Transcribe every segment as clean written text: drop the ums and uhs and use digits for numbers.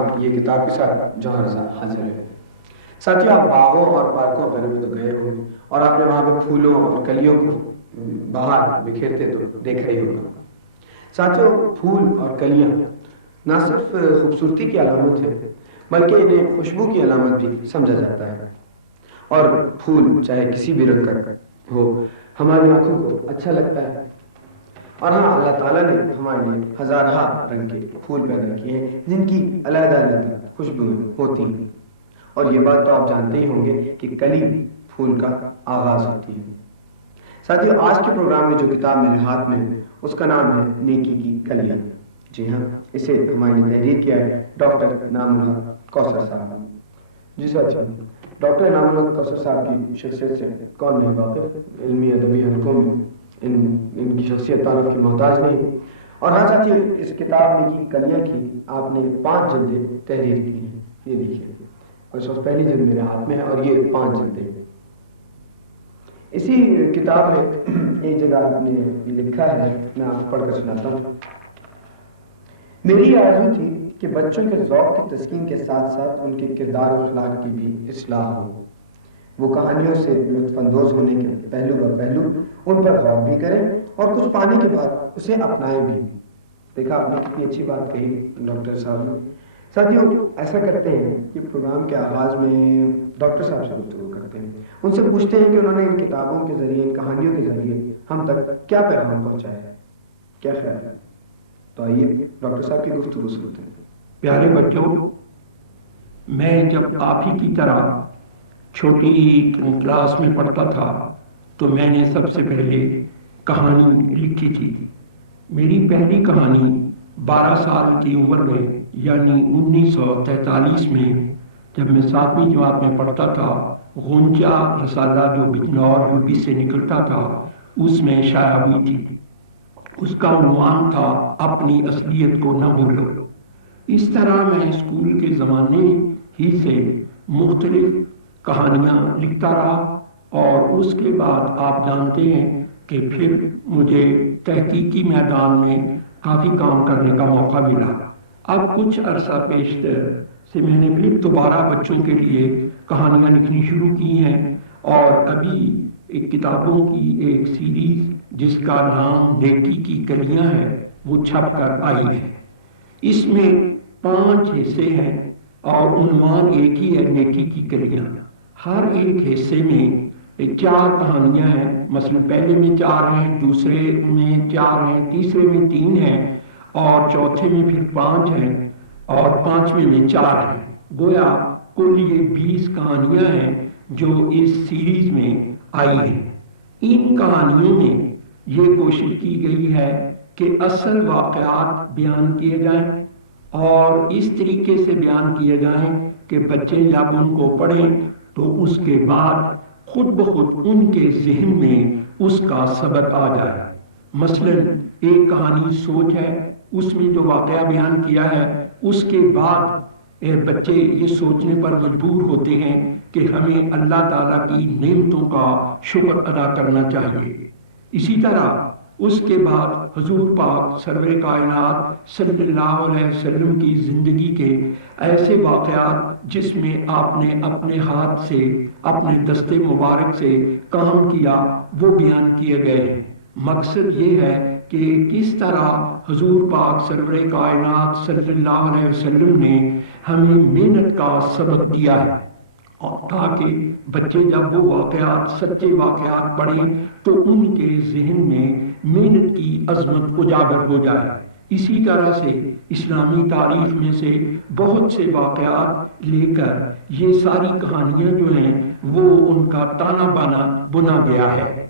نام یہ کتاب کے ساتھ جوہر رضا حاضر ہے۔ ساتھیوں، آپ باغوں اور پارکوں وغیرہ میں تو گئے ہوں اور آپ نے وہاں پہ پھولوں اور کلیوں کو باہر بکھیرتے تو دیکھا ہی ہوگا۔ ساتھیوں، پھول اور کلیاں نہ صرف خوبصورتی کی علامت ہے بلکہ انہیں خوشبو کی علامت بھی سمجھا جاتا ہے، اور پھول چاہے کسی بھی رنگ کا ہو ہماری آنکھوں کو اچھا لگتا ہے۔ اور ہاں، اللہ تعالیٰ نے ہمارے لیے ہزارہ رنگ کے پھول پیدا کیے ہیں جن کی علیحدہ علیحدہ خوشبوئیں ہوتی ہیں، اور یہ بات تو آپ جانتے ہی ہوں گے کہ کلی پھول کا آغاز ہوتی ہے۔ ساتھیوں، آج کے پروگرام میں جو کتاب میرے ہاتھ میں ہے اس کا نام ہے نیکی کی کلیاں۔ جی ہاں، اسے ہمارے لیے تحریر کیا ہے ڈاکٹر انعام اللہ کوثر صاحب۔ جی ساتھیوں، ڈاکٹر انعام اللہ کوثر صاحب کی شخصیت سے کون نہیں واقف، علمی ادبی حلقوں میں ان کی شخصیت تعارف کی محتاج نہیں۔ اور ہاں ساتھیوں، اس کتاب نیکی کی کلیاں کی آپ نے 5 جلدیں تحریر کی ہیں، یہ دیکھیے، اور اس وقت پہلی جلد میرے ہاتھ میں ہے اور یہ 5 جلدیں۔ اسی کتاب میں ایک جگہ آپ نے لکھا ہے، میں آپ کو پڑھ کر سناتا ہوں۔ میری آرزو تھی کہ بچوں کے ذوق کی تسکین کے ساتھ ساتھ ان کے کردار و اخلاق کی بھی اصلاح ہو۔ وہ کہانیوں سے لطف اندوز ہونے کے پہلو بہ پہلو ان پر غور بھی کریں اور کچھ پانے کے بعد اسے اپنائیں بھی۔ دیکھا آپ نے کتنی اچھی بات کہی ڈاکٹر صاحب نے۔ ساتھیوں، ایسا کرتے ہیں کہ پروگرام کے آغاز میں ڈاکٹر صاحب سے گفتگو کرتے ہیں، ان سے پوچھتے ہیں کہ انہوں نے ان کتابوں کے ذریعے، ان کہانیوں کے ذریعے ہم تک کیا پیغام پہنچایا ہے، کیا خیال ہے؟ تو آئیے ڈاکٹر صاحب کی گفتگو سنتے ہیں۔ پیارے بچوں، میں جب آپ ہی کی طرح چھوٹی کلاس میں پڑھتا تھا تو میں نے سب سے پہلے کہانی لکھی تھی۔ میری پہلی کہانی 12 سال کی عمر میں، یعنی 1943 میں، جب میں 7ویں جماعت میں پڑھتا تھا، غنچہ رسالہ جو بجنور یوپی سے نکلتا تھا اس میں شائع ہوئی تھی۔ اس کا عنوان تھا اپنی اصلیت کو نہ بھولو۔ اس طرح میں اسکول کے زمانے ہی سے مختلف کہانیاں لکھتا رہا، اور اس کے بعد آپ جانتے ہیں کہ پھر مجھے تحقیقی میدان میں کافی کام کرنے کا موقع ملا۔ اب کچھ عرصہ پیشتر سے میں نے پھر دوبارہ بچوں کے لیے کہانیاں لکھنی شروع کی ہیں، اور ابھی ایک کتابوں کی ایک سیریز جس کا نام نیکی کی کلیاں ہے وہ چھپ کر آئی ہے۔ اس میں 5 حصے ہیں اور عنوان ایک ہی ہے، نیکی کی کلیاں۔ ہر ایک حصے میں 4 کہانیاں ہیں، مثلا پہلے میں 4 ہیں، دوسرے میں 4 ہیں، تیسرے میں 3 ہیں، اور چوتھے میں پھر 5 ہیں، اور 5ویں میں 4 ہیں۔ گویا کل یہ 20 کہانیاں ہیں جو اس سیریز میں آئی ہیں۔ ان کہانیوں میں یہ کوشش کی گئی ہے کہ اصل واقعات بیان کیے جائیں، اور اس طریقے سے بیان کیے جائیں کہ بچے جب ان کو پڑھیں تو اس کے بعد خود بخود ان کے ذہن میں اس کا سبق آ جائے۔ مثلا ایک کہانی سوچ ہے، اس میں جو واقعہ بیان کیا ہے اس کے بعد بچے یہ سوچنے پر مجبور ہوتے ہیں کہ ہمیں اللہ تعالیٰ کی نعمتوں کا شکر ادا کرنا چاہیے۔ اسی طرح اس کے بعد حضور پاک سرور کائنات صلی اللہ علیہ وسلم کی زندگی کے ایسے واقعات جس میں آپ نے اپنے ہاتھ سے، اپنے دستے مبارک سے کام کیا، وہ بیان کیے گئے ہیں۔ مقصد یہ ہے کہ کس طرح حضور پاک سرور کائنات صلی اللہ علیہ وسلم نے ہمیں محنت کا سبق دیا ہے، تاکہ بچے جب وہ واقعات، سچے واقعات پڑھیں تو ان کے ذہن میں محنت کی عظمت اجاگر ہو جائے۔ اسی طرح سے اسلامی تاریخ میں سے بہت سے واقعات لے کر یہ ساری کہانیاں جو ہیں وہ ان کا تانا بانا بنا گیا ہے۔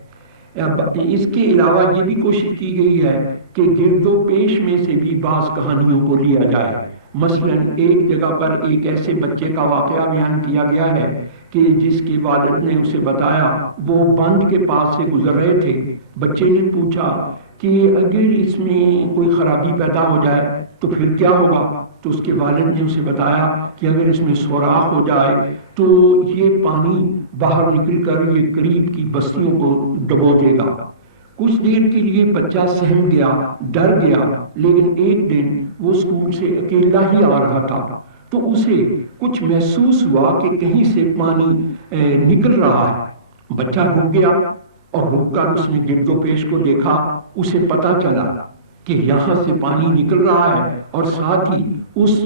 اس کے علاوہ یہ بھی کوشش کی گئی ہے کہ گرد و پیش میں سے بھی بعض کہانیوں کو لیا جائے۔ مثلا ایک جگہ پر ایک ایسے بچے کا واقعہ بیان کیا گیا ہے کہ جس کے والد نے اسے بتایا، وہ بند کے پاس سے گزر رہے تھے، بچے نے پوچھا کہ اگر اس میں کوئی خرابی پیدا ہو جائے تو پھر کیا ہوگا؟ تو اس کے والد نے اسے بتایا کہ اگر اس میں سوراخ ہو جائے تو یہ پانی باہر نکل کر یہ قریب کی بستیوں کو ڈبو دے گا۔ کچھ دیر کے لیے بچہ سہم گیا، ڈر گیا، لیکن ایک دن وہ اسکول سے اکیلا ہی آ رہا تھا تو اسے کچھ محسوس ہوا کہ کہیں سے پانی نکل رہا ہے۔ بچہ رک گیا اور رک کر اس نے گرد و پیش کو دیکھا۔ اسے پتا چلا کہ یہاں سے پانی نکل رہا ہے، اور ساتھ ہی اس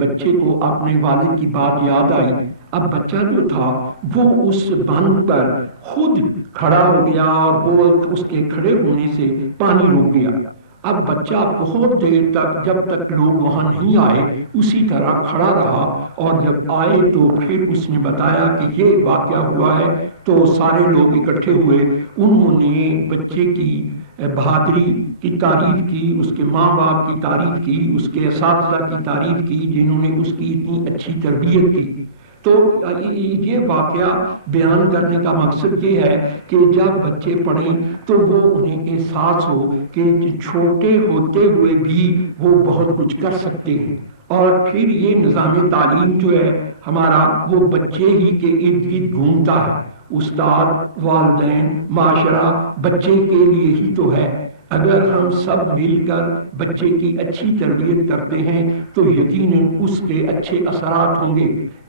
بچے کو اپنے والد کی بات یاد آئی۔ اب بچہ جو تھا وہ اس بند پر خود کھڑا ہو گیا اور وہ اس کے کھڑے ہونے سے پانی رک گیا۔ اب بچہ بہت دیر تک، جب تک لوگ وہاں نہیں آئے، اسی طرح کھڑا رہا، اور جب آئے تو پھر اس نے بتایا کہ یہ واقعہ ہوا ہے۔ تو سارے لوگ اکٹھے ہوئے، انہوں نے بچے کی بہادری کی تعریف کی، اس کے ماں باپ کی تعریف کی، اس کے اساتذہ کی تعریف کی جنہوں نے اس کی اتنی اچھی تربیت کی۔ تو یہ واقعہ بیان کرنے کا مقصد یہ ہے کہ جب بچے پڑھیں تو وہ انہیں احساس ہو کہ چھوٹے ہوتے ہوئے بھی وہ بہت کچھ کر سکتے ہیں۔ اور پھر یہ نظام تعلیم جو ہے ہمارا، وہ بچے ہی کے ارد گرد گھومتا ہے۔ استاد، والدین، معاشرہ بچے کے لیے ہی تو ہے۔ اگر ہم سب مل کر بچے کی اچھی تربیت کرتے ہیں تو یقیناً اس کے اچھے اثرات ہوں گے۔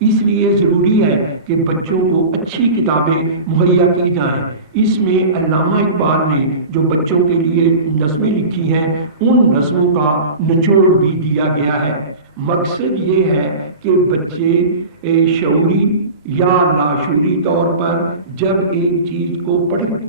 اس لیے ضروری ہے کہ بچوں کو اچھی کتابیں مہیا کی جائیں۔ اس میں علامہ اقبال نے جو بچوں کے لیے نظمیں لکھی ہیں، ان نظموں کا نچوڑ بھی دیا گیا ہے۔ مقصد یہ ہے کہ بچے شعوری یا لاشعوری طور پر جب ایک چیز کو پڑھیں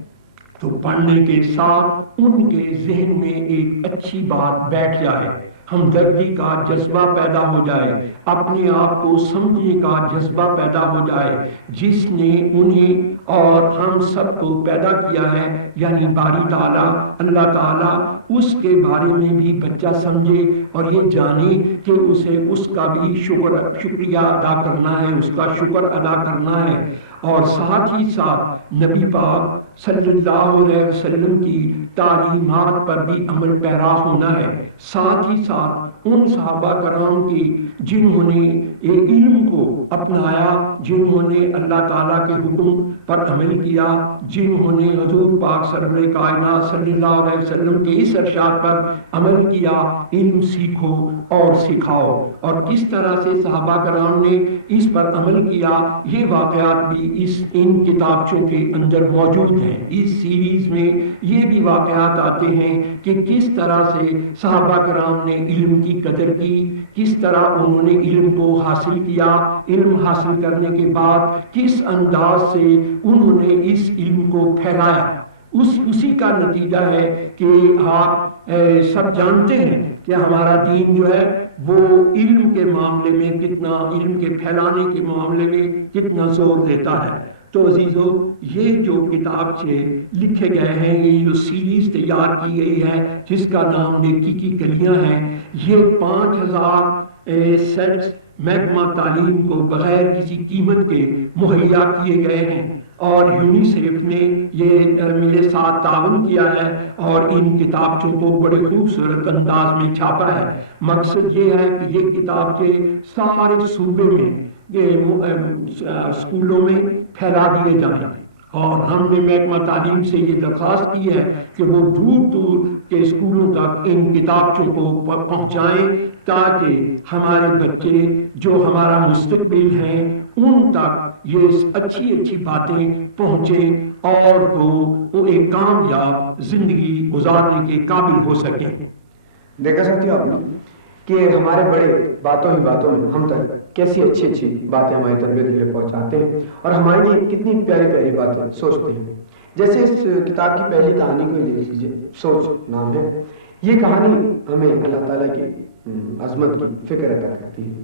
تو پڑھنے کے ساتھ ان کے ذہن میں ایک اچھی بات بیٹھ جائے، ہمدردی کا جذبہ پیدا ہو جائے، اپنے آپ کو سمجھنے کا جذبہ پیدا ہو جائے۔ جس نے انہیں اور ہم سب کو پیدا کیا ہے، یعنی باری تعالیٰ اللہ تعالیٰ، اس کے بارے میں بھی بچہ سمجھے اور یہ جانے کہ اسے اس کا بھی شکریہ ادا کرنا ہے، اس کا شکر ادا کرنا ہے، اور ساتھ ہی ساتھ نبی پاک صلی اللہ علیہ وسلم کی تعلیمات پر بھی عمل پیرا ہونا ہے۔ ساتھ ہی ساتھ ان صحابہ کرام کی جنہوں نے علم کو اپنایا، جنہوں نے اللہ تعالیٰ کے حکم پر عمل کیا، جنہوں نے حضور پاک سرور کائنات صلی اللہ علیہ وسلم کے اس ارشاد پر عمل کیا، علم سیکھو اور سکھاؤ۔ اور کس طرح سے صحابہ کرام نے اس پر عمل کیا، یہ واقعات بھی ان کتابچوں کے اندر موجود ہیں۔ اس سیریز میں یہ بھی واقعات آتے ہیں کہ کس طرح سے صحابہ کرام نے علم کی قدر کی، کس طرح انہوں نے علم کو حاصل کیا، علم حاصل کرنے کے بعد کس انداز سے انہوں نے اس علم کو پھیلایا۔ اسی کا نتیجہ ہے کہ آپ سب جانتے ہیں کہ ہمارا دین جو ہے وہ علم کے معاملے میں کتنا، علم کے پھیلانے کے معاملے میں کتنا زور دیتا ہے۔ تو عزیزو، یہ جو کتابچے لکھے گئے ہیں، یہ جو سیریز تیار کی گئی ہے جس کا نام نیکی کی کلیاں ہیں، یہ 5000 سیٹس محکمہ تعلیم کو بغیر کسی قیمت کے مہیا کیے گئے ہیں، اور یونیسیف نے یہ میرے ساتھ تعاون کیا ہے اور ان کتابچوں کو بڑے خوبصورت انداز میں چھاپا ہے۔ مقصد یہ ہے کہ یہ کتابچے سارے صوبے میں اسکولوں میں پھیلا دیے جائیں، اور ہم نے محکمہ تعلیم سے یہ درخواست کی ہے کہ وہ دور دور کے اسکولوں تک ان کتابچوں کو پہنچائیں تاکہ ہمارے بچے جو ہمارا مستقبل ہیں ان تک یہ اچھی باتیں پہنچیں اور وہ ایک کامیاب زندگی گزارنے کے قابل ہو سکیں۔ دیکھا سکتے ہو آپ نے کہ ہمارے بڑے باتوں ہی باتوں میں ہم تک کیسی اچھی باتیں ہماری تربیت کے لیے پہنچاتے ہیں، اور ہمارے لیے کتنی پیاری پیاری باتیں سوچتے ہیں۔ جیسے اس کتاب کی پہلی کہانی کو لے لیجیے، سوچ نام ہے۔ یہ کہانی ہمیں اللہ تعالیٰ کی عظمت کی فکر ادا کرتی ہے۔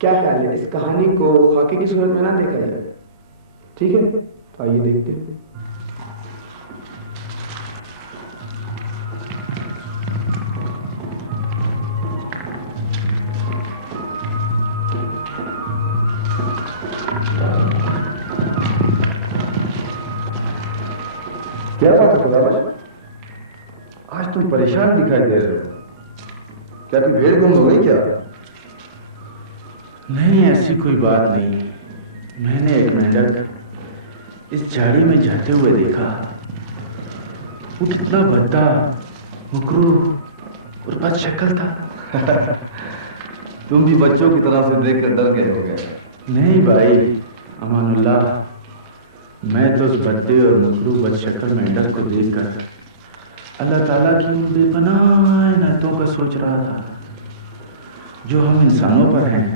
کیا خیال ہے اس کہانی کو خاکے کی صورت میں نہ دیکھا جائے؟ ٹھیک ہے، تو آئیے دیکھتے ہیں۔ کیا بات ہے خدا بخش؟ آج تم پریشان دکھائی دے رہے ہو، کیا کوئی بھیڑ گم ہو گئی کیا؟ نہیں، ایسی کوئی بات نہیں۔ میں نے ایک مینڈک اس جھاڑی میں جاتے ہوئے دیکھا۔ وہ کتنا بھدا، مکروہ اور بد شکل تھا۔ तुम भी बच्चों की तरह से देख कर डर गए हो गए। नहीं भाई अमानुल्लाह, मैं तो उस बद्दे और मुकरू बदशक्ल मेंढक को देखकर अल्लाह ताला की उन बेपनाह इनायतों का सोच रहा था जो हम इंसानों पर हैं।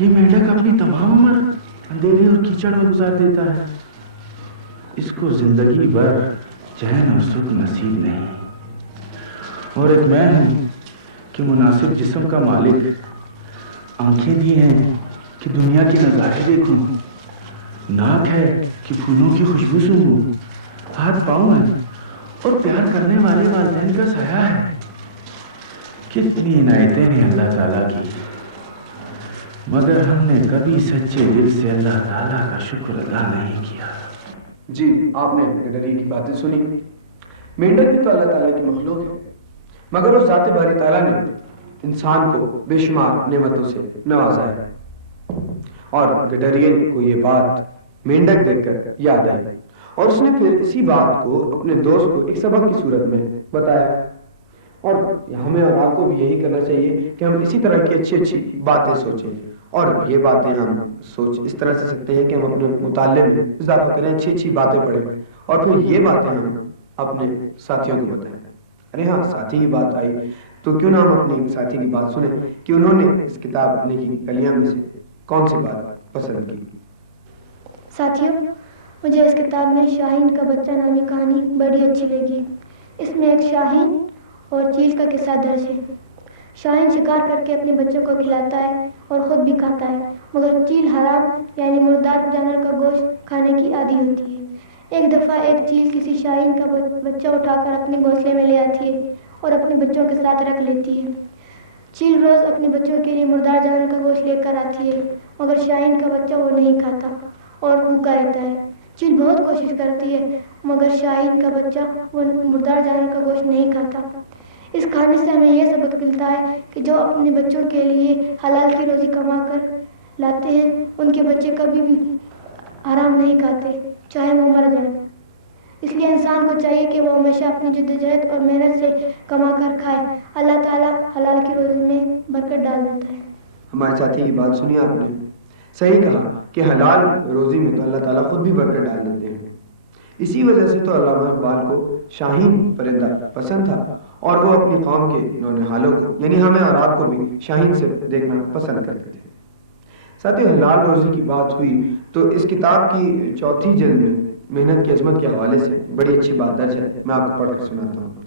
ये मेंढक अपनी तमाम उम्र अंधेरे और कीचड़ में गुजार देता है। इसको जिंदगी भर चैन और सुख नसीब नहीं। और एक मैं हूं कि मुनासिब जिस्म का मालिक, आंखें दी हैं कि दुनिया के नजारे देखूं, नाक है कि फूलों की खुशबू सूंघूं, हाथ पांव है और प्यार करने वाले वालिदैन का साया है। कितनी इनायतें हैं अल्लाह ताला की, मगर हमने कभी सच्चे दिल से अल्लाह ताला का शुक्र अदा नहीं किया। जी, आपने गडरी की बातें सुनी। मेंढक भी तो अल्लाह ताला की मखलूक है, मगर उस ज़ात बारी ताला ने इंसान को बेशुमार नेमतों से नवाजा है। और गडरियन को ये बात मेंढक देखकर याद आई और उसने फिर इसी बात को अपने दोस्त को एक सबक की सूरत में बताया। और हमें और आपको भी यही करना चाहिए कि हम इसी तरह की अच्छी अच्छी बातें सोचें। और ये बातें हम सोच इस तरह से सकते हैं कि हम अपने मुताले में इजाफा करें, अच्छी अच्छी बातें पढ़ें और फिर ये बातें हम अपने साथियों को बताएं। अरे हाँ, साथी की बात आई तो क्यों ना हम अपने साथी की बात सुने कि उन्होंने इस किताब अपने की कलियां में से कौन सी बात पसंद की। साथियों, मुझे इस किताब में शाहीन का बच्चा नामी कहानी बड़ी अच्छी लगी। इसमें एक शाहीन और चील का किस्सा दर्ज है। शाहीन शिकार करके अपने बच्चों को खिलाता है और खुद भी खाता है, मगर चील हराम यानी मुर्दार जानवर का गोश्त खाने की आदी होती है। एक दफ़ा एक चील किसी शाहीन का बच्चा उठाकर अपने घोंसले में ले आती है और अपने बच्चों के साथ रख लेती है। चील रोज़ अपने बच्चों के लिए मुर्दार जानवर का गोश्त लेकर आती है, मगर शाहीन का बच्चा वो नहीं खाता और भूखा रहता है। चील बहुत कोशिश करती है, मगर शाहीन का बच्चा वो मुर्दार जानवर का गोश्त नहीं खाता। इस कहानी से हमें यह सबक मिलता है कि जो अपने बच्चों के लिए हलाल की रोजी कमा कर लाते हैं, उनके बच्चे कभी भी आराम नहीं खाते, चाहे वो मर जाए। इसलिए इंसान को चाहिए कि वो हमेशा अपनी जद्दोजहद और मेहनत से कमा कर खाए। अल्लाह ताला हलाल की रोजी में बरकत डाल देता है। हमारे साथी की बात सुनिए आपने, सही कहा कि हलाल रोजी में तो अल्लाह ताला खुद भी बरकत डाल देते हैं। इसी वजह से तो अल्लामा इकबाल को शाहीन परिंदा पसंद था और वो अपनी कौम के नौनिहालों को यानी हमें और आपको भी शाहीन से देखना पसंद करते थे। साथ ही हलाल रोजी की बात हुई तो इस किताब की चौथी जल्द में मेहनत की अजमत के हवाले से बड़ी अच्छी बात दर्ज है, मैं आपको पढ़ कर सुनाता हूँ।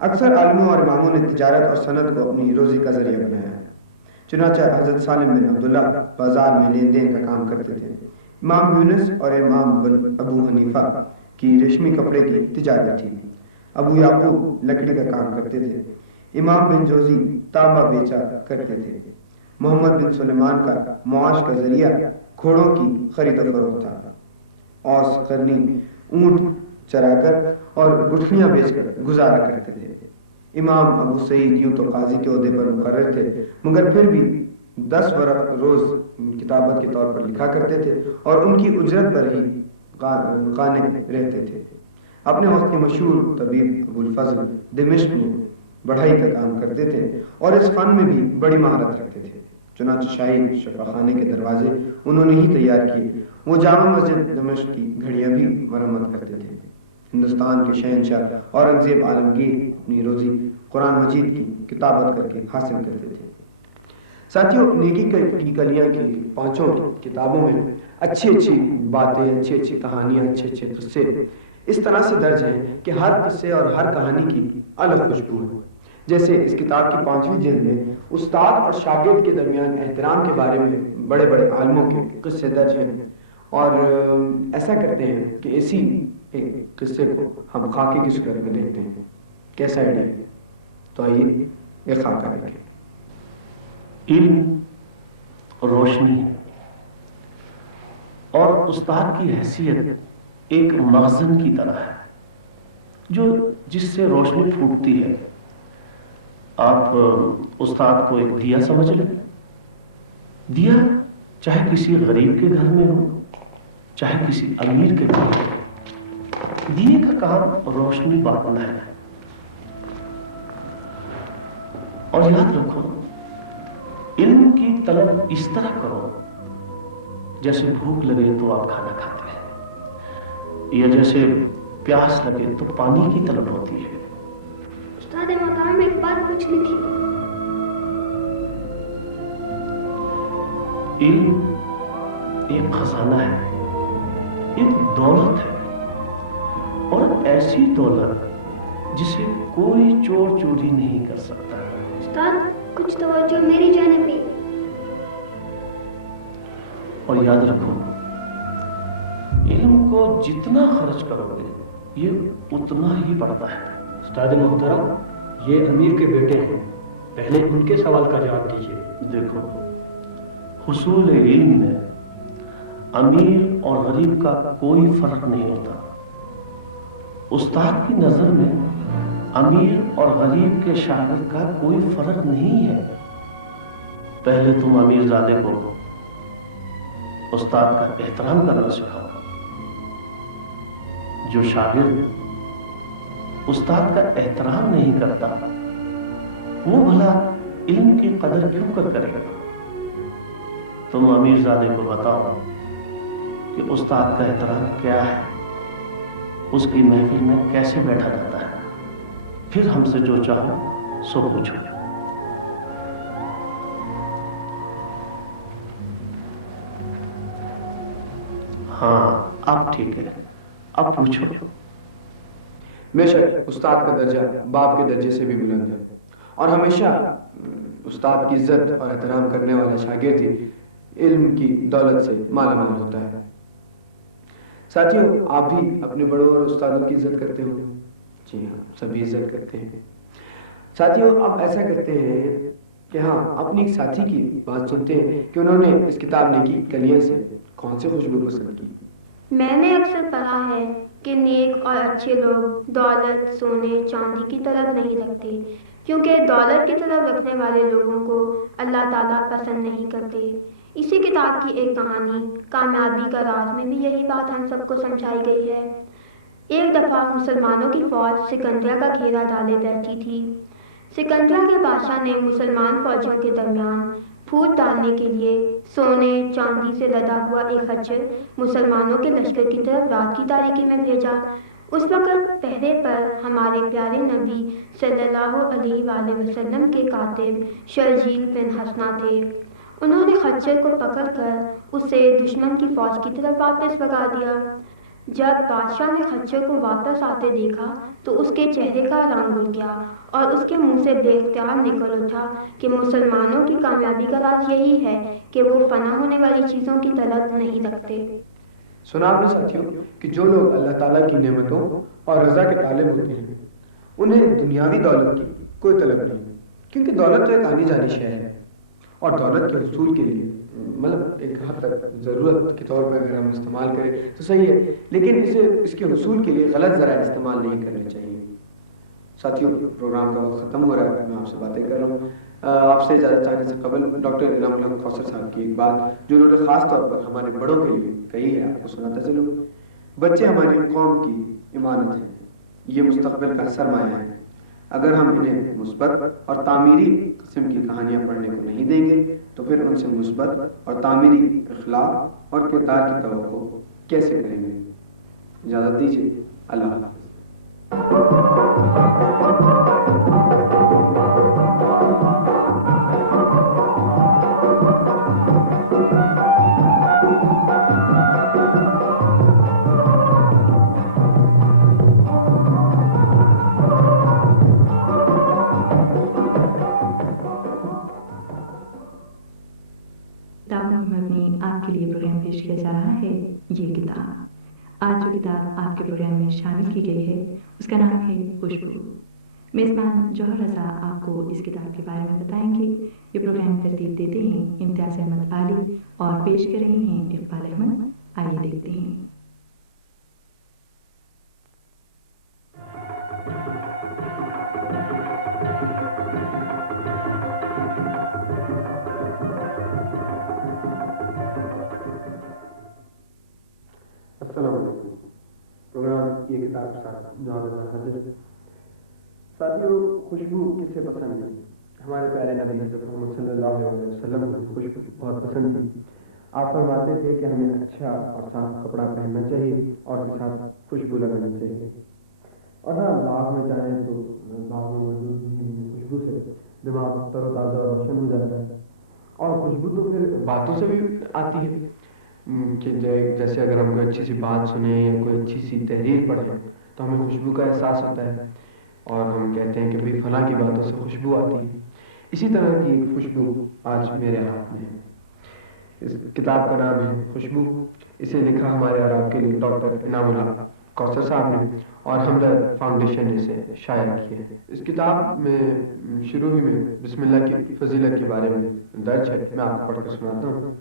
अक्सर आलिमों और इमामों ने तिजारत और सनत को अपनी रोजी का जरिया बनाया है। चुनांचे हजरत सालिम बिन अब्दुल्ला बाजार में लेन देन का काम करते थे। इमाम यूनुस और इमाम अबू हनीफा की रेशमी कपड़े की तिजारत थी। अबू याकूब लकड़ी का काम करते थे। इमाम बिन जोजी तांबा बेचा करते थे। मोहम्मद बिन सुलेमान का मुआश का जरिया घोड़ों की खरीद फरोख्त था। औस करनी ऊंट चराकर और गुठलियां बेचकर गुजारा करते थे। इमाम अबू सईद यूं तो काजी के ओहदे पर मुकर्रर थे, मगर फिर भी 10 वरक़ रोज किताबत के तौर पर लिखा करते थे और उनकी उजरत पर ही काने रहते थे। अपने वक्त के मशहूर तबीब अबुल फजल दिमिश्क में बढ़ाई का काम करते थे और इस फन में भी बड़ी महारत रखते थे। चुनांचे शाही शफाखाने के दरवाजे उन्होंने ही तैयार किए। वो जामा मस्जिद दिमिश्क की घड़ियां भी मरम्मत करते थे। हिंदुस्तान के शहंशाह औरंगजेब आलमगीर अपनी रोजी कुरान मजीद की किताबत करके हासिल करते थे। साथियों, नेकी की कलियां की पांचों किताबों में अच्छी अच्छी बातें, अच्छी अच्छी कहानियां, अच्छे अच्छे किस्से इस तरह से दर्ज हैं कि हर किस्से और हर कहानी की अलग खुशबू है। जैसे इस किताब की 5वीं जिल्द में उस्ताद और शागिर्द के दरमियान एहतराम के बारे में बड़े बड़े आलिमों के किस्से दर्ज हैं और ऐसा करते हैं कि इसी एक किस्से को हम खाके की सूरत में देखते हैं। कैसा आइडिया? तो आइए एक खाका देखें। इल्म रोशनी है और उस्ताद की हैसियत एक मखज़न की तरह है जो जिससे रोशनी फूटती है। आप उस्ताद को एक दिया समझ लें। दिया चाहे किसी गरीब के घर में हो, चाहे किसी अमीर के घर में, दिए का काम रोशनी बांटना है। और याद रखो, इल्म की तलब इस तरह करो जैसे भूख लगे तो आप खाना खाते हैं, या जैसे प्यास लगे तो पानी की तलब होती है। उस्ताद मोहतरम, एक बात पूछनी थी। इल्म एक खजाना है, एक दौलत है, और ऐसी दौलत जिसे कोई चोर चोरी नहीं कर सकता। उस्ताद, कुछ तवज्जो मेरी जानिब भी। और याद रखो, इल्म को जितना खर्च करोगे ये उतना ही बढ़ता है। उस्ताद मोहतरम, ये अमीर के बेटे हैं, पहले उनके सवाल का जवाब दीजिए। देखो, हुसूल इल्म में अमीर और गरीब का कोई फर्क नहीं होता। उस्ताद की नजर में अमीर और गरीब के शागिर्द का कोई फर्क नहीं है। पहले तुम अमीरजादे को उस्ताद का एहतराम करना सिखाओ। जो शागिर्द उस्ताद का एहतराम नहीं करता, वो भला इल्म की कदर क्यों कर करेगा? तुम अमीरजादे को बताओ कि उस्ताद का एहतराम क्या है, उसकी महफिल में कैसे बैठा जाता है, फिर हमसे जो चाहो सो पूछो। हाँ, अब ठीक है, अब पूछो। बेशक उस्ताद का दर्जा बाप के दर्जे से भी बुलंद है, और हमेशा उस्ताद की इज्जत और एहतराम करने वाला शागिर्द ही इल्म की दौलत से माला माल होता है। साथियों, आप भी अपने बड़ों और उस्तादों की इज्जत करते हो? जी हाँ, सभी इज्जत करते हैं। साथियों, अब ऐसा करते हैं कि हाँ, अपनी एक साथी की बात सुनते हैं कि उन्होंने इस किताब ने की कलियों से कौन सी खुशबू पसंद की। मैंने अक्सर पढ़ा है कि नेक और अच्छे लोग दौलत, सोने, चांदी की तलब नहीं रखते, क्योंकि दौलत की तलब रखने वाले लोगों को अल्लाह ताला पसंद नहीं करते। इसी किताब की एक कहानी कामयाबी का राज में भी यही बात हम सबको समझाई गई है। एक दफ़ा मुसलमानों की फौज सिकंदरिया का घेरा डाले बैठी थी। सिकंदरिया के बादशाह ने मुसलमान फौजियों के दरमियान फूट डालने के लिए सोने चांदी से लदा हुआ एक खच्चर मुसलमानों के लश्कर की तरफ रात की तारीकी में भेजा। उस वक्त पहरे पर हमारे प्यारे नबी सल्लल्लाहु अलैहि वसल्लम के कातिब शर्जील बिन हसना थे। उन्होंने खच्चर को पकड़कर उसे दुश्मन की फौज की तरफ वापस भगा दिया। जब बादशाह ने खच्चर को वापस आते देखा तो उसके चेहरे का रंग उड़ गया और उसके मुंह से बेख्तियार निकल उठा कि मुसलमानों की कामयाबी का राज यही है कि वो फना होने वाली चीज़ों की तलब नहीं रखते। सुना आपने साथियों कि जो लोग अल्लाह ताला की नेमतों और रजा के तालिब होते हैं, उन्हें दुनियावी दौलत की कोई तलब नहीं, क्योंकि दौलत तो एक आनी जानी शय है, और दौलत के हुसूल के लिए मतलब एक हद तक ज़रूरत के तौर पर अगर हम इस्तेमाल करें तो सही है, लेकिन इसके हुसूल के लिए गलत ज़रा इस्तेमाल नहीं करने चाहिए। साथियों, प्रोग्राम का वक्त ख़त्म हो रहा है, मैं आपसे बातें कर रहा हूँ। आपसे इजाज़त चाहने से कबल डॉक्टर इनामुल कौसर साहब की एक बात जो उन्होंने ख़ास तौर पर हमारे बड़ों के लिए कही है, आपको सुनाता चलूँ। बच्चे हमारी कौम की इमानत हैं, ये मुस्तक़बिल का सरमाया है। अगर हम इन्हें मुस्बत और तामीरी किस्म की कहानियाँ पढ़ने को नहीं देंगे तो फिर उनसे मुस्बत और तामीरी अखलाक और किरदार की तवक्को कैसे करेंगे। इजाज़त दीजिए, अल्लाह हाफ़िज़। आपके लिए प्रोग्राम पेश किया जा रहा है ये किताब। आज जो किताब आपके प्रोग्राम में शामिल की गई है उसका नाम है खुशबू। मेज़बान जौहर रज़ा आपको इस किताब के बारे में बताएंगे। ये प्रोग्राम तरतीब देते हैं इम्तियाज़ अहमद आली और पेश कर रही हैं इकबाल अहमद। आइए देखते हैं। प्रोग्राम ये किताब साथियों, खुशबू किसे पसंद है? ہمارے پیارے نبی حضرت محمد صلی اللہ علیہ وسلم کو خوشبو بہت پسند تھی. آپ فرماتے تھے کہ ہمیں اچھا اور صاف کپڑا پہننا چاہیے اور ساتھ خوشبو لگانی چاہیے. اور ہاں باغ میں جائیں تو باغ میں موجود خوشبو سے دماغ تر و تازہ اور روشن ہو جاتا ہے. اور خوشبو تو پھر باتوں سے بھی آتی ہے کہ جیسے اگر ہم کوئی اچھی سی بات سنیں یا کوئی اچھی سی تحریر پڑھیں تو ہمیں خوشبو کا احساس ہوتا ہے اور ہم کہتے ہیں کہ بھئی فلاں کی باتوں سے خوشبو آتی ہے. اسی طرح کی ایک خوشبو آج میرے ہاتھ میں ہے. اس کتاب کا نام ہے خوشبو. اسے لکھا ہمارے اور آپ کے لیے ڈاکٹر انعام اللہ کوثر صاحب نے اور ہمدرد فاؤنڈیشن نے اسے شائع کیا ہے. اس کتاب میں شروع ہی میں بسم اللہ کی فضیلت کے بارے میں درج ہے. میں آپ کو پڑھ کر سناتا ہوں.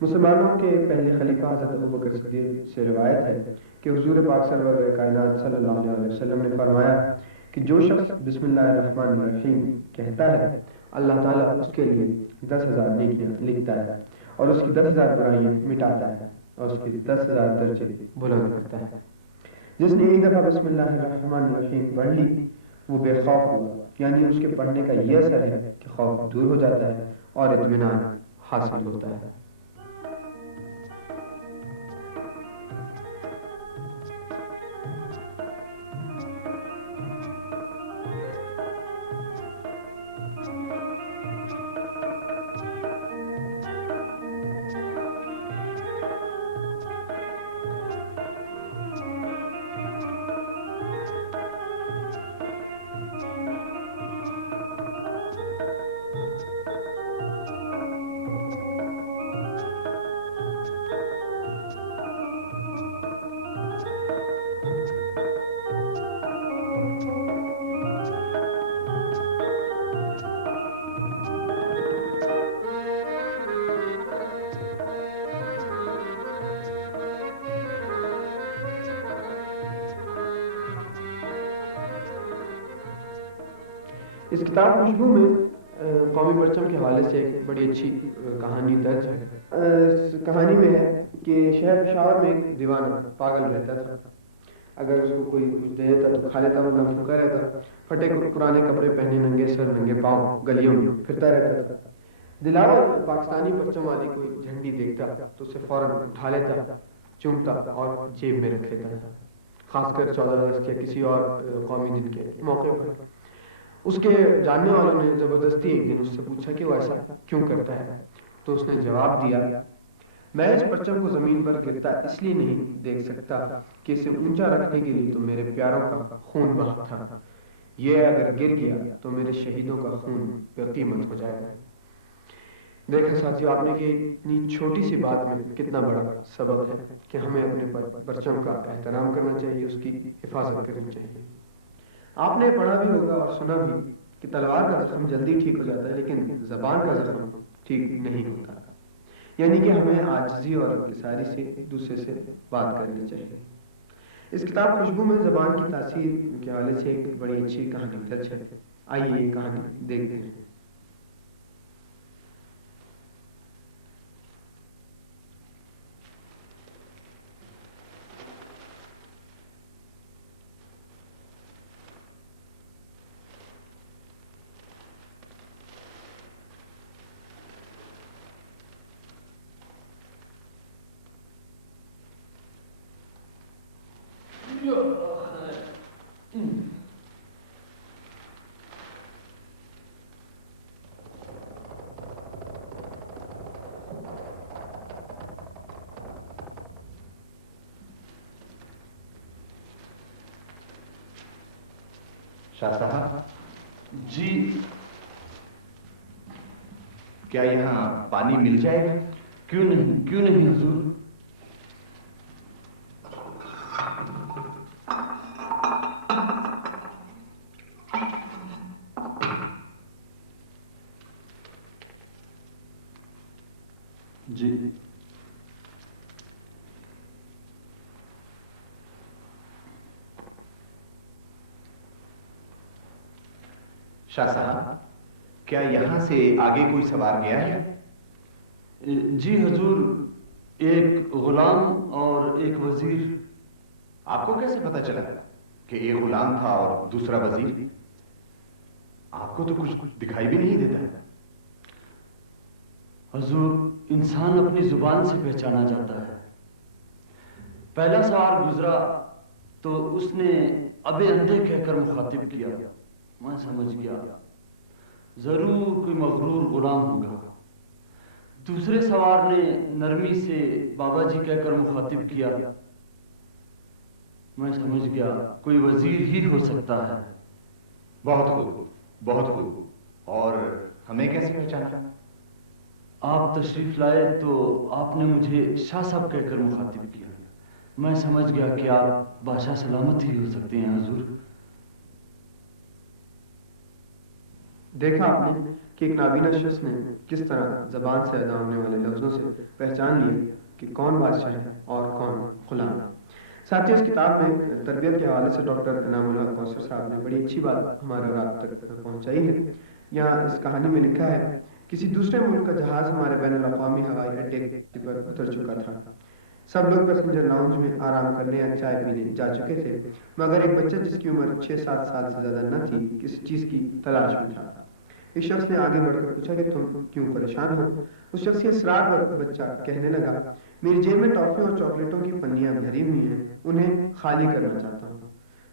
مسلمانوں کے پہلے خلیفہ حضرت ابوبکر صدیق سے روایت ہے کہ حضور پاک سرور کائنات صلی اللہ علیہ وسلم نے فرمایا کہ جو شخص بسم اللہ الرحمن الرحیم کہتا ہے اللہ تعالیٰ اس کے لیے 10,000 نیکیاں لکھتا ہے اور اس کی 10,000 برائیاں مٹاتا ہے اور اس کی 10,000 درجے بلند کرتا ہے. جس نے ایک دفعہ بسم اللہ الرحمن الرحیم پڑھ لی وہ بے خوف ہوا، یعنی اس کے پڑھنے کا یہ اثر ہے کہ خوف دور ہو جاتا ہے اور اطمینان حاصل ہوتا ہے. اس کتاب خوشبو میں قومی پرچم کے حوالے سے ایک بڑی اچھی کہانی درج ہے. اس کہانی میں ہے کہ شہر پشاور میں ایک دیوانہ پاگل رہتا تھا. اگر اس کو کوئی کچھ دے دیتا تو کھا لیتا ورنہ بھوکا رہتا. پھٹے پرانے کپڑے پہنے ننگے سر ننگے پاؤں گلیوں میں پھرتا رہتا تھا. دلاور پاکستانی پرچم والی کوئی جھنڈی دیکھتا تو اسے فوراً اٹھا لیتا، چومتا اور جیب میں رکھ لیتا تھا. خاص کر 14 اگست یا کسی اور قومی دن کے موقع پر. اس کے جاننے والوں نے زبردستی ایک دن اس سے پوچھا کہ وہ ایسا کیوں کرتا ہے تو اس نے جواب دیا میں اس پرچم کو زمین پر گرتا اس لیے نہیں دیکھ سکتا کہ اسے اونچا رکھنے کے لیے تو میرے پیاروں کا خون بہا تھا. یہ اگر گر گیا تو میرے شہیدوں کا خون بے قیمت ہو جائے گا. دیکھیں ساتھیو آپ نے کہ اتنی چھوٹی سی بات میں کتنا بڑا سبق ہے کہ ہمیں اپنے پرچم کا احترام کرنا چاہیے، اس کی حفاظت کرنی چاہیے. آپ نے پڑھا بھی ہوگا اور سنا بھی کہ تلوار کا زخم جلدی ٹھیک ہو جاتا ہے لیکن زبان کا زخم ٹھیک نہیں ہوتا. یعنی کہ ہمیں عاجزی اور انکساری سے ایک دوسرے سے بات کرنی چاہیے. اس کتاب خوشبو میں زبان کی تاثیر کے حوالے سے ایک بڑی اچھی کہانی درج ہے. آئیے یہ کہانی دیکھتے ہیں. شاہ صاحب جی کیا یہاں پانی مل جائے گا؟ کیوں نہیں حضور. جی شاہ صاحب کیا یہاں سے آگے کوئی سوار گیا ہے؟ جی حضور، ایک غلام اور ایک وزیر. آپ کو کیسے پتا چلا کہ ایک غلام تھا اور دوسرا وزیر؟ आपको तो कुछ दिखाई भी नहीं देता है। हुजूर, इंसान अपनी जुबान से पहचाना जाता है। पहला सवार गुजरा तो उसने अबे अंधे कहकर मुखातिब किया। मैं समझ गया जरूर कोई मगरूर गुलाम होगा। दूसरे सवार ने नरमी से बाबा जी कहकर मुखातिब किया। मैं समझ गया कोई वजीर ही हो सकता है। बहुत खूब, बहुत खूब। और हमें कैसे पहचाना? आप तशरीफ लाए तो आपने मुझे शाह साहब कहकर मुखातिब किया। मैं समझ गया कि आप बादशाह सलामत ही हो सकते हैं हुजूर। देखा आपने कि एक नाबीना शख्स ने किस तरह जबान से अदा होने वाले लफ्जों से पहचान लिया कि कौन बादशाह है और कौन गुलाम। साथियों, इस किताब में तरबियत के हवाले से डॉक्टर इनामुल हक कौसर साहब ने बड़ी अच्छी बात हमारे और आप तक पहुंचाई है। यहाँ इस कहानी में लिखा है, किसी दूसरे मुल्क का जहाज हमारे बैनुल अक़वामी हवाई अड्डे पर उतर चुका था। सब लोग पैसेंजर लाउंज में आराम करने या चाय पीने जा चुके थे, मगर एक बच्चा जिसकी उम्र 6-7 साल से ज्यादा न थी किसी चीज की तलाश में था। इस शख्स ने आगे बढ़कर पूछा कि तुम क्यों परेशान हो? उस शख्स के इसरार पर बच्चा कहने लगा, मेरी जेब में टॉफी और चॉकलेटों की पन्नियां भरी हुई हैं, उन्हें खाली करना चाहता हूँ।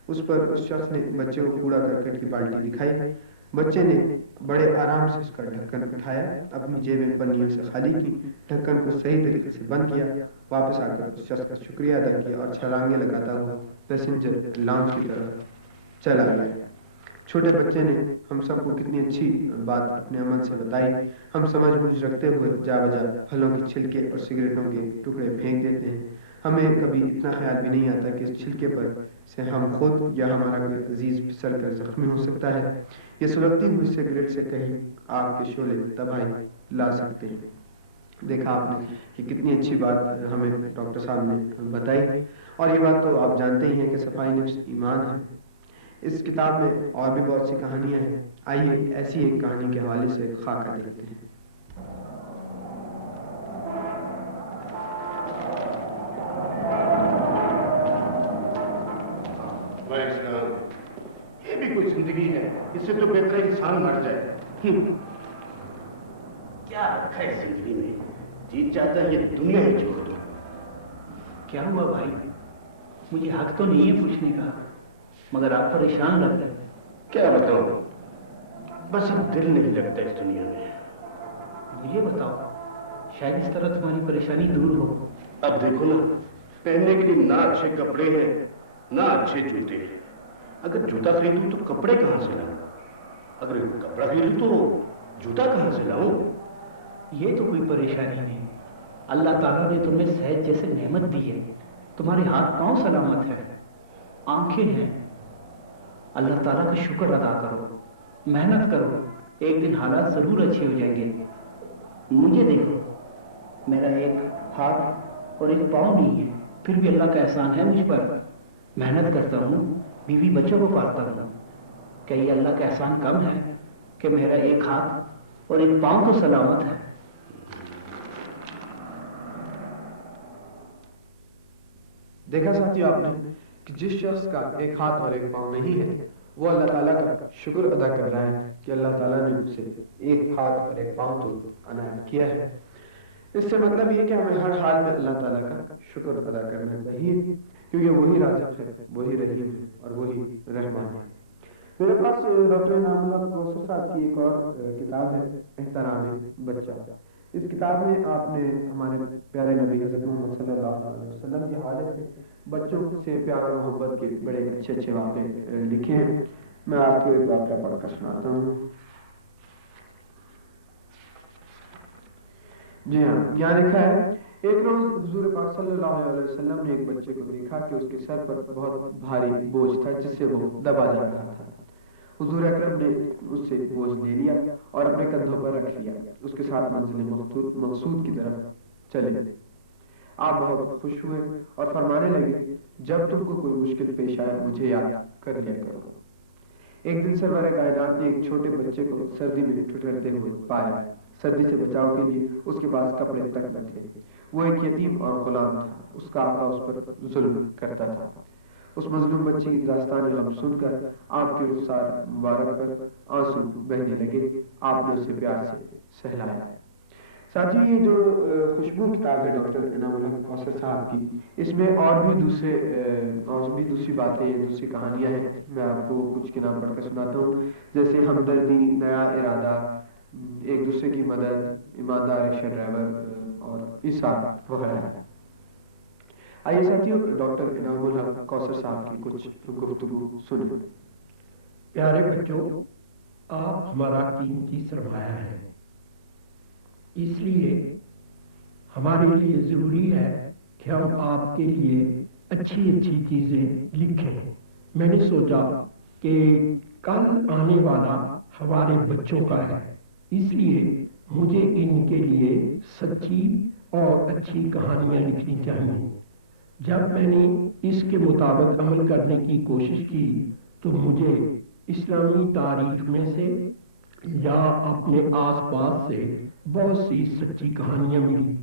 उस पर उस शख्स ने बच्चे को कूड़ा करकट की बाल्टी दिखाई। बच्चे ने बड़े आराम से उसका ढक्कन उठाया, अपनी जेब में पन्नियों से खाली की, ढक्कन को सही तरीके से बंद किया, वापस आकर उस शख्स का शुक्रिया अदा किया और छलांगे लगाता हुआ पैसेंजर लाउंज की तरफ चला गया। छोटे बच्चे ने हम सबको कितनी अच्छी बात अपने अमल से बताई। हम समझ बूझ रखते हुए जा बजा फलों के छिलके और सिगरेटों के टुकड़े फेंक देते हैं। हमें कभी इतना ख्याल भी नहीं आता कि इस छिलके पर से हम खुद या हमारा कोई अजीज फिसल कर जख्मी हो सकता है। ये सुलगती हुई सिगरेट से कहीं आग के शोले तबाही ला सकते हैं। देखा आपने कि कितनी अच्छी बात हमें डॉक्टर साहब ने बताई। और ये बात तो आप जानते ही हैं कि सफाई नफ्स ईमान है। इस किताब में और भी बहुत सी कहानियां हैं। आइए ऐसी एक कहानी के हवाले से खाका देखते हैं। ये भी कोई जिंदगी है, इससे तो बेहतर इंसान मर जाए। क्या रखा है जिंदगी में? जी चाहता है ये दुनिया ही छोड़ दो। क्या हुआ भाई? मुझे हक तो नहीं है पूछने का, मगर आप परेशान लग रहे हैं। क्या बताऊं, बस अब दिल नहीं लगता इस दुनिया में। मुझे बताओ, शायद इस तरह तुम्हारी परेशानी दूर हो। अब देखो ना, पहनने के लिए ना अच्छे कपड़े हैं ना अच्छे जूते हैं। अगर जूता खरीदूं तो कपड़े कहां से लाऊं? अगर कपड़ा खरीदूं तो जूता कहां से लाऊं? ये तो कोई परेशानी नहीं। अल्लाह ताला ने तुम्हें सेहत जैसे नेमत दी है, तुम्हारे हाथ पांव सलामत है, आंखें हैं। अल्लाह ताला का शुक्र अदा करो, मेहनत करो, एक दिन हालात जरूर अच्छे हो जाएंगे। मुझे देखो, मेरा एक हाथ और एक पाँव नहीं है, फिर भी अल्लाह का एहसान है मुझ पर। मेहनत करता हूँ, बीवी बच्चों को पालता हूँ। क्या ये अल्लाह का एहसान कम है कि मेरा एक हाथ और एक पाँव तो सलामत है? देखा साथियों आपने कि जिस शख्स का एक हाथ और एक पाँव नहीं है, वो अल्लाह ताला का शुक्र अदा कर रहा है कि अल्लाह ताला ने मुझसे एक हाथ और एक पाँव तो अनायत किया है। इससे मतलब ये कि हमें हर हाल में अल्लाह ताला का शुक्र अदा करना चाहिए, क्योंकि वही राज़िक़ है, वही रहीम है और वही रहमान है। मेरे पास डॉक्टर इनामुल हक कौसर साहब की एक और किताब है, एहतराम बच्चा। इस किताब में आपने हमारे प्यारे नबी हज़रत मोहम्मद सल्लल्लाहु अलैहि वसल्लम के हवाले से बच्चों से प्यार और मोहब्बत के बड़े अच्छे अच्छे वाक़े लिखे हैं। मैं आपको एक वाक़या पढ़कर सुनाता हूँ। जी हाँ, यहाँ लिखा है, एक रोज हुजूर पाक सल्लल्लाहु अलैहि वसल्लम ने एक बच्चे को देखा कि उसके सर पर बहुत भारी बोझ था जिससे वो दबा जा रहा था। हुजूर अकरम ने उससे बोझ ले लिया और अपने कंधों पर रख लिया। उसके साथ मंजिल मकसूद की तरफ चले। आप बहुत खुश हुए और फरमाने लगे, जब तुमको कोई मुश्किल पेश आए मुझे याद कर लिया करो। एक दिन सरवर कायनात ने एक छोटे बच्चे को सर्दी में ठिठुरते हुए पाया। सर्दी से बचाव के लिए उसके पास कपड़े तक न थे। वो एक यतीम और गुलाम था। उसका आका उस पर जुल्म करता था। اس مظلوم بچی کی داستان غم سن کر آپ کے رخسار مبارک پر آنسو بہنے لگے. آپ نے اسے پیار سے سہلایا. ساتھی یہ جو خوشبو کتاب ہے ڈاکٹر انعام الحق کوثر صاحب کی، اس میں اور بھی دوسری باتیں، دوسری کہانیاں ہیں. میں آپ کو کچھ کے نام پڑھ کر سناتا ہوں، جیسے ہمدردی، نیا ارادہ، ایک دوسرے کی مدد، ایماندار رکشہ ڈرائیور اور عیسیٰ وغیرہ. آئیے ساتھیوں ڈاکٹر انعام الحق کوثر صاحب کی کچھ گفتگو سنیں. پیارے بچوں، آپ ہمارا قیمتی سرمایہ ہے، اس لیے ہمارے لیے ضروری ہے کہ ہم آپ کے لیے اچھی چیزیں لکھیں. میں نے سوچا کہ کل آنے والا ہمارے بچوں کا ہے، اس لیے مجھے ان کے لیے سچی اور اچھی کہانیاں لکھنی چاہیے. جب میں نے اس کے مطابق عمل کرنے کی کوشش کی تو مجھے اسلامی تاریخ میں سے یا اپنے آس پاس سے بہت سی سچی کہانیاں ملی.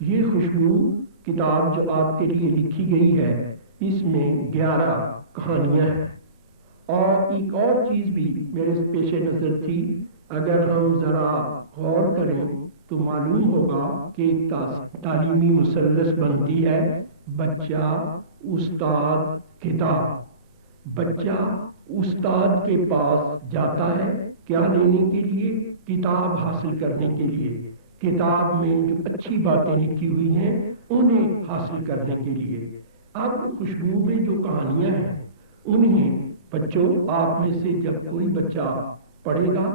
یہ خوشبو کتاب جو آپ کے لیے لکھی گئی ہے، اس میں 11 کہانیاں ہیں. اور ایک اور چیز بھی میرے پیش نظر تھی. اگر ہم ذرا غور کریں تو معلوم ہوگا کہ تعلیمی مثلث بنتی ہے: بچہ، استاد، کتاب. بچہ استاد کے پاس جاتا ہے کیا لینے کے لیے؟ کتاب حاصل کرنے کے لیے. کتاب میں جو اچھی باتیں لکھی ہوئی ہیں انہیں حاصل کرنے کے لیے. اب خوشبو میں جو کہانیاں ہیں انہیں بچوں، آپ میں سے جب کوئی بچہ پڑھے گا،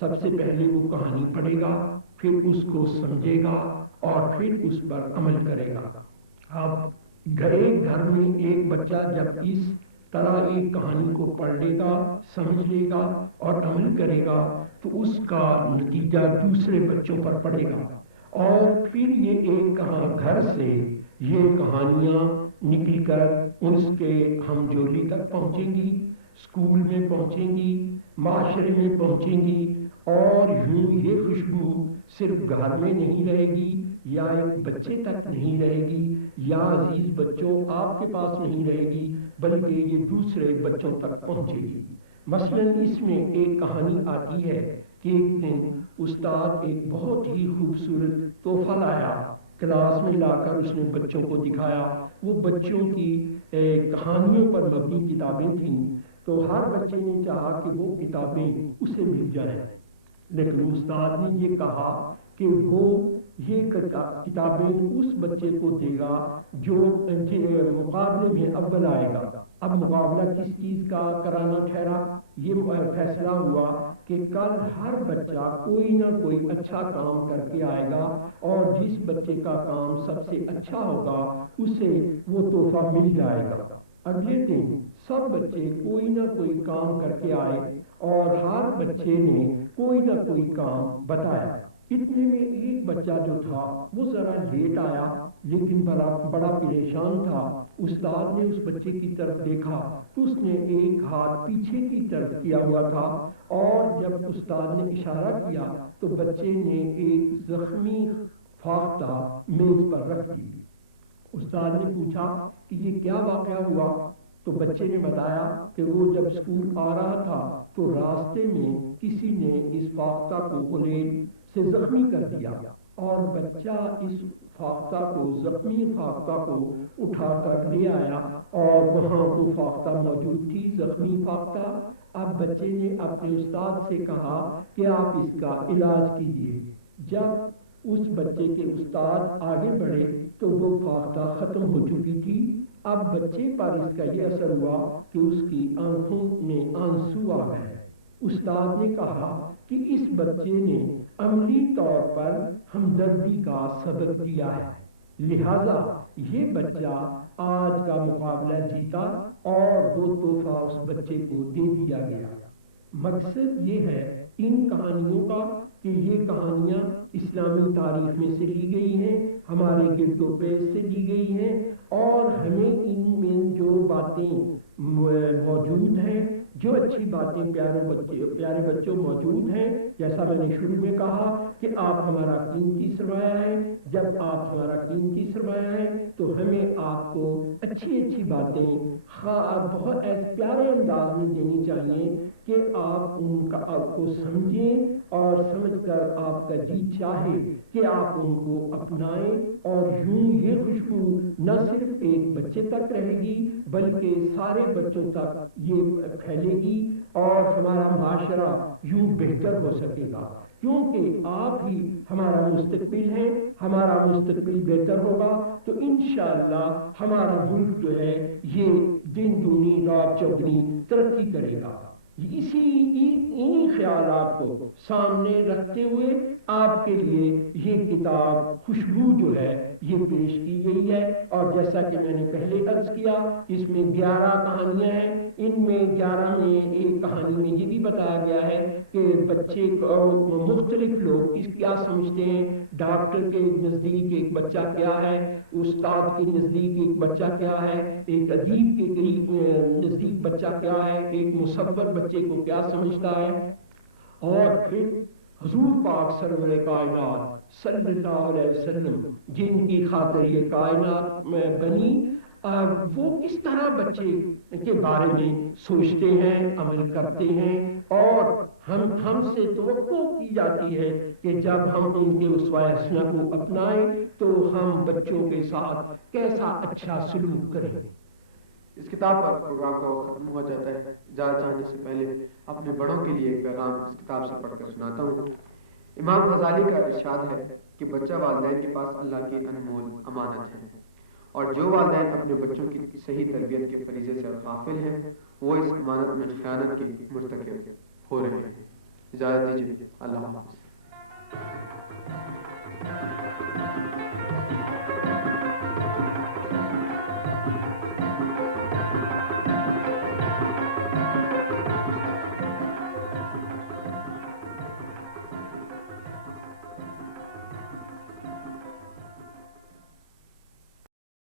سب سے پہلے وہ کہانی پڑھے گا، پھر اس کو سمجھے گا اور پھر اس پر عمل کرے گا. اب گھر میں ایک بچہ جب اس طرح ایک کہانی کو پڑھ لے گا، سمجھ لے گا اور عمل کرے گا تو اس کا نتیجہ دوسرے بچوں پر پڑے گا. اور پھر یہ ایک گھر سے یہ کہانیاں نکل کر اس کے ہم جولی تک پہنچیں گی، اسکول میں پہنچیں گی، معاشرے میں پہنچیں گی. اور یوں یہ خوشبو صرف گھر میں نہیں رہے گی یا ایک بچے تک نہیں رہے گی یا عزیز بچوں آپ کے پاس نہیں رہے گی، بلکہ یہ دوسرے بچوں تک پہنچے گی. مثلاً اس میں ایک کہانی آتی ہے کہ ایک دن استاد ایک بہت ہی خوبصورت تحفہ لایا، کلاس میں لا کر اس نے بچوں کو دکھایا. وہ بچوں کی کہانیوں پر مبنی کتابیں تھیں، تو ہر بچے نے چاہا کہ وہ کتابیں اسے مل جائیں. لیکن استاد نے یہ کہا کہ وہ یہ کتابیں اس بچے کو دے گا جو مقابلے میں اول آئے گا. اب مقابلہ کس چیز کا کرانا ٹھہرا؟ یہ فیصلہ ہوا کہ کل ہر بچہ کوئی نہ کوئی اچھا کام کر کے آئے گا اور جس بچے کا کام سب سے اچھا ہوگا اسے وہ تحفہ مل جائے گا. اگلے دن سب بچے کوئی نہ کوئی کام کر کے آئے اور ہر بچے نے کوئی نہ کوئی کام بتایا. اتنے میں ایک بچہ جو تھا وہ ذرا لیٹ آیا لیکن بڑا پریشان تھا. استاد نے اس بچے کی طرف دیکھا تو اس نے ایک ہاتھ پیچھے کی طرف کیا ہوا تھا اور جب استاد نے اشارہ کیا تو بچے نے ایک زخمی فاختہ میز پر رکھ دی. استاد نے پوچھا کہ یہ کیا واقعہ ہوا؟ تو بچے نے بتایا کہ وہ جب اسکول آ رہا تھا تو راستے میں کسی نے اس فاختہ کو گلیل سے زخمی کر دیا اور بچہ اس فاختہ کو، زخمی فاختہ کو اٹھا کر لے آیا اور وہاں وہ فاختہ موجود تھی، زخمی فاختہ. اب بچے نے اپنے استاد سے کہا کہ آپ اس کا علاج کیجیے. جب اس بچے کے استاد آگے بڑھے تو وہ فاختہ ختم ہو چکی تھی. اب بچے پر اس کا یہ اثر ہوا کہ اس کی آنکھوں میں آنسو آ گئے. استاد نے کہا کہ اس بچے نے عملی طور پر ہمدردی کا سبق دیا ہے، لہذا یہ بچہ آج کا مقابلہ جیتا اور وہ تحفہ اس بچے کو دے دیا گیا. مقصد یہ ہے ان کہانیوں کا کہ یہ کہانیاں اسلامی تاریخ میں سے لی گئی ہیں، ہمارے گرد و پیش سے لی گئی ہیں اور ہمیں ان میں جو باتیں موجود ہیں जो अच्छी बातें प्यारे बच्चों मौजूद हैं, जैसा मैंने शुरू में कहा कि आप हमारा कीमती सरमाया है। जब आप हमारा कीमती सरमाया है तो हमें आपको अच्छी अच्छी बातें बहुत ऐसे प्यारे अंदाज में देनी चाहिए कि आप उनका आपको समझें और समझकर आपका जी चाहे कि आप उनको अपनाएं, और यूं ये खुशबू न सिर्फ एक बच्चे तक रहेगी बल्कि सारे बच्चों तक ये फैलेगी और हमारा माशरा यूं बेहतर हो सकेगा, क्योंकि आप ही हमारा मुस्तकबिल है। हमारा मुस्तकबिल बेहतर होगा तो इंशाअल्लाह हमारा मुल्क जो है ये दिन दूनी रात चौगुनी तरक्की करेगा। इन्हीं ख्यालात को सामने रखते हुए आपके लिए ये किताब खुशबू जो है ये पेश की गई है। और जैसा कि मैंने पहले अर्ज किया, इसमें 11 कहानियां हैं। इनमें 11 में एक कहानी में ये भी बताया गया है कि बच्चे मुख्तलिफ लोग इस क्या समझते हैं। डॉक्टर के नजदीक एक बच्चा क्या है, उस्ताद के नजदीक एक बच्चा क्या है, एक अदीब के करीब नजदीक बच्चा क्या है, एक मुसव्वर बच्चे को क्या समझता है। और फिर हुजूर पाक सरवरे कायनात सल्लल्लाहु अलैहि वसल्लम जिनकी खातिर ये कायनात में बनी, वो किस तरह बच्चे के बारे में सोचते हैं, अमल करते हैं। और हमसे तवक्को की जाती है कि जब हम उनके उसवाए हसना को अपनाएं तो हम बच्चों के साथ कैसा अच्छा सलूक करें। इस किताब पर प्रोग्राम को खत्म हो जाता है। जा जाने से पहले अपने बड़ों के लिए एक पैगाम इस किताब से पढ़कर सुनाता हूँ। इमाम गजाली का इरशाद है कि बच्चा वालिदैन के पास अल्लाह की अनमोल अमानत है, और जो वालिदैन अपने बच्चों की सही तरबियत के फरीजे से गाफिल हैं वो इस अमानत में खयानत के मुर्तकिब हो रहे हैं। इजाजत दीजिए। अल्लाह हाफ़िज़।